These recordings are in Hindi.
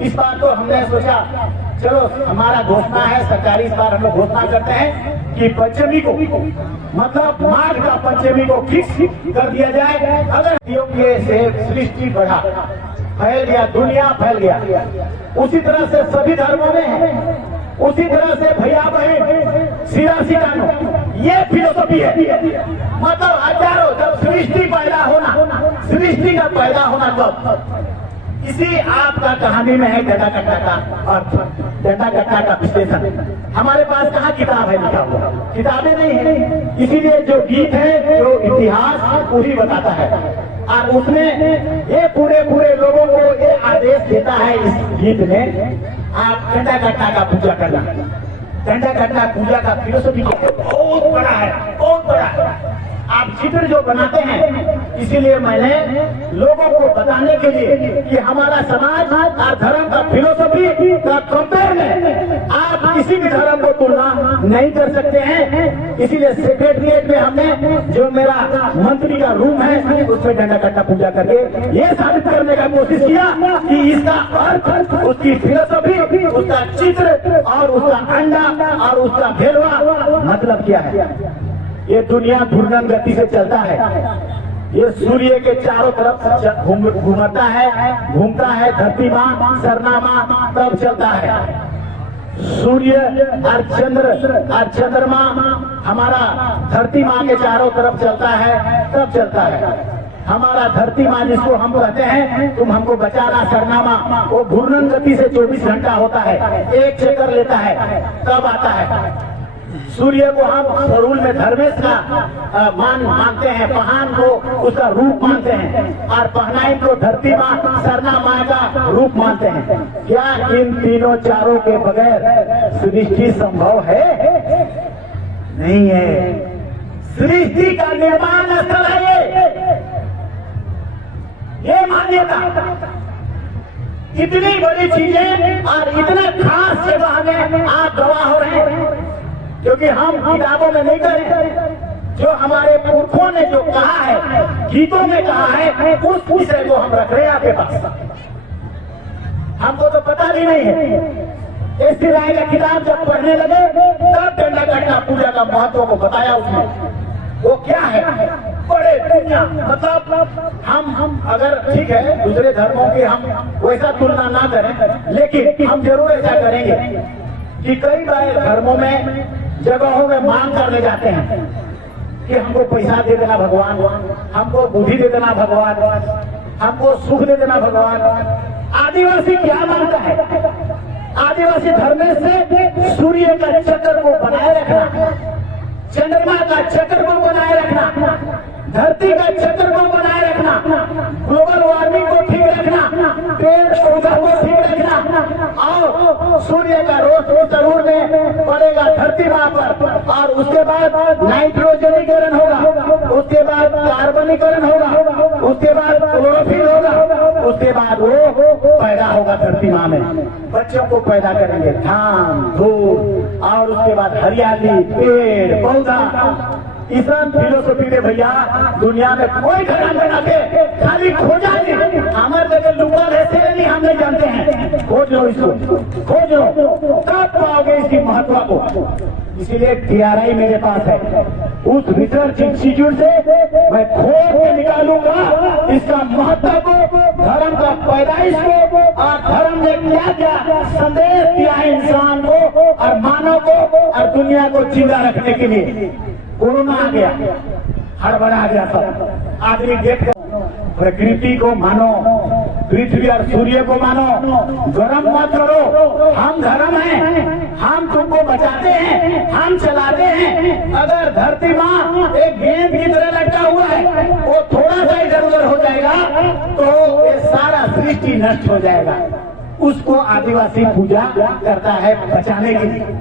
इस बार तो हमने सोचा चलो हमारा घोषणा है सरकारी, इस बार हम लोग घोषणा करते हैं कि पंचमी को मतलब माघ का पंचमी को फिक्स कर दिया जाए। अगर योग्य से सृष्टि बढ़ा, फैल गया, दुनिया फैल गया, उसी तरह से सभी धर्मों में है, उसी तरह से भैया बहन सिरासी कानून, ये फिलोसफी है। मतलब हजारों, जब सृष्टि पैदा होना, सृष्टि का पैदा होना कब, इसी आपका कहानी में है डंडा कट्टा का अर्थ, डंडा कट्टा का विश्लेषण। हमारे पास कहाँ किताब है लिखा हुआ, किताबें नहीं है, इसीलिए जो गीत है, जो इतिहास वही बताता है। और उसमें ये पूरे लोगों को ये आदेश देता है इस गीत में, आप डंडा कट्टा का पूजा करना। डंडा कट्टा पूजा का फिलोसफी बहुत बड़ा है, बहुत बड़ा है। आप चित्र जो बनाते हैं, इसीलिए मैंने लोगों को बताने के लिए कि हमारा समाज और धर्म का फिलोसफी का कंपेयर में आप किसी भी धर्म को तुलना नहीं कर सकते हैं। इसीलिए सेक्रेटरिएट में हमने जो मेरा मंत्री का रूम है उसमें डंडा कट्टा पूजा करके ये साबित करने का कोशिश किया कि इसका अर्थ, उसकी फिलोसफी, उसका चित्र और उसका अंडा और उसका भेलवा मतलब क्या है। ये दुनिया घूर्णन गति से चलता है, ये सूर्य के चारों तरफ घूमता है, घूमता है, धरती माँ सरना माँ तब चलता है। सूर्य और चंद्रमा हमारा धरती माँ के चारों तरफ चलता है तब चलता है। हमारा धरती माँ जिसको हम कहते हैं तुम हमको बचाना सरनामा, वो घूर्णन गति से 24 घंटा होता है, एक चक्कर लेता है तब आता है। सूर्य को हम स्वरूल में धर्मेश का मानते हैं, पहान को उसका रूप मानते हैं, और पहनाई को धरती माँ सरना माँ का रूप मानते हैं। क्या इन तीनों चारों के बगैर सृष्टि संभव है? नहीं है। सृष्टि का निर्माण स्थल है ये मान्यता। इतनी बड़ी चीजें और इतना खास जगह में आप गवाह हो रहे हैं, क्योंकि हम किताबों में नहीं करें, जो हमारे पुरखों ने जो कहा है, गीतों में कहा है, उस विषय को हम रख रहे हैं आपके पास। हमको तो पता भी नहीं है। एस टी राय का किताब जब पढ़ने लगे तब डंडा कट्टा पूजा का महत्व को बताया उसने। वो क्या है, बड़े दुनिया, मतलब हम अगर ठीक है दूसरे धर्मों की हम वैसा तुलना ना करें, लेकिन हम जरूर ऐसा करेंगे कि कई बार धर्मों में जगहों में मांग करने जाते हैं कि हमको पैसा दे देना भगवान, हमको बुद्धि दे देना भगवान, हमको सुख दे देना भगवान। आदिवासी क्या मांगता है? आदिवासी धर्म से सूर्य का चक्र को बनाए रखना, चंद्रमा का चक्र को बनाए रखना, धरती का चक्र को बनाए रखना, ग्लोबल वार्मिंग को ठीक रखना, पेड़ पौधा को ठीक रखना, और सूर्य का रोशनी जरूर में पड़ेगा धरती माँ पर, और उसके बाद नाइट्रोजनीकरण होगा, उसके बाद कार्बनीकरण होगा, उसके बाद क्लोरोफिल होगा, उसके बाद वो पैदा होगा धरती माँ में, बच्चों को पैदा करेंगे, धान धूप, और उसके बाद हरियाली, पेड़ पौधा। इस फिलोसफी में भैया दुनिया में कोई घरान बनाते खाली खोजा नहीं, हमारे जगह लुकल है से नहीं, हम नहीं जानते हैं। खोज लो इसको, खोज लो, तब पाओगे इसकी महत्व को। इसीलिए TRI मेरे पास है, उस रिसर्च इंस्टीट्यूट से मैं खोज के निकालूंगा इसका महत्व को, धर्म का पैदाइश को, और धर्म ने क्या क्या संदेश दिया है इंसान को और मानव को और दुनिया को जिंदा रखने के लिए। कोरोना आ गया, हड़बड़ा गया सब, आदमी देख प्रकृति को मानो, पृथ्वी और सूर्य को मानो, गर्म मत करो, हम धर्म हैं, हम तुमको बचाते हैं, हम चलाते हैं। अगर धरती माँ एक गेंद की तरह लटका हुआ है, वो थोड़ा सा इधर उधर हो जाएगा तो ये सारा सृष्टि नष्ट हो जाएगा। उसको आदिवासी पूजा करता है बचाने के लिए।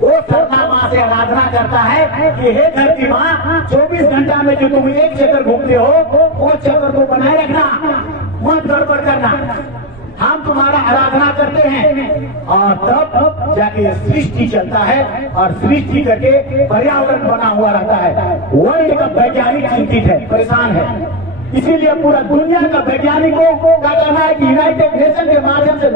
वो सरना माँ से आराधना करता है कि हे धरती माँ, 24 घंटा में जो तुम एक चक्कर घूमते हो वो चक्कर को बनाए रखना, मत गड़बड़ करना। हम तुम्हारा आराधना करते हैं, और तब जाके सृष्टि चलता है, और सृष्टि करके पर्यावरण बना हुआ रहता है। वर्ल्ड का वैज्ञानिक चिंतित है, परेशान है। इसीलिए पूरा दुनिया का वैज्ञानिकों का कहना है कि यूनाइटेड नेशन के माध्यम से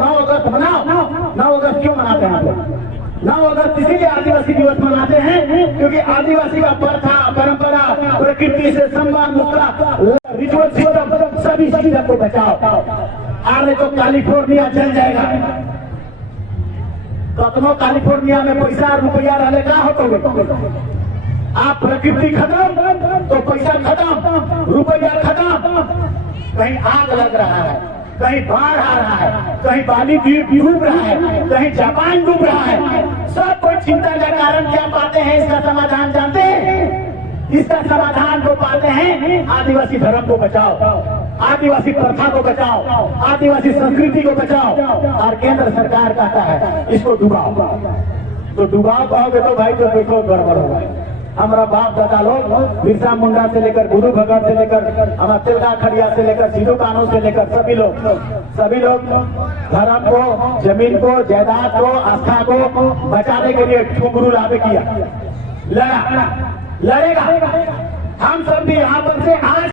क्योंकि आदिवासी का प्रथा, परंपरा, प्रकृति से संबंध, उसका रिचुअल सिस्टम, सभी चीजों को बचाओ। आने तो कैलिफोर्निया चल जाएगा। कतनो कैलिफोर्निया में पैसा रुपया रहने का हो तो आप प्रकृति खत्म तो पैसा खत्म, रुपया खत्म। कहीं आग लग रहा है, कहीं बाढ़ आ रहा है, कहीं बाली द्वीप डूब रहा है, कहीं जापान डूब रहा है। सब कोई चिंता का कारण क्या पाते हैं? इसका समाधान जानते हैं? इसका समाधान जो पाते हैं, आदिवासी धर्म को बचाओ, आदिवासी प्रथा को बचाओ, आदिवासी संस्कृति को बचाओ। और केंद्र सरकार कहता है इसको डुबाओ। तो डुबाओ कहोगे तो भाई तो देखो गड़बड़ होगा। हमारा बाप दादा लोग बिरसा मुंडा से लेकर गुरु भगत से लेकर हमारा तिलका खड़िया से लेकर सिद्धू कानू से लेकर सभी लोग धर्म को, जमीन को, जायदाद को, आस्था को बचाने के लिए ठुमरू लाभ किया, लड़ेगा। हम सब भी यहाँ पर से आज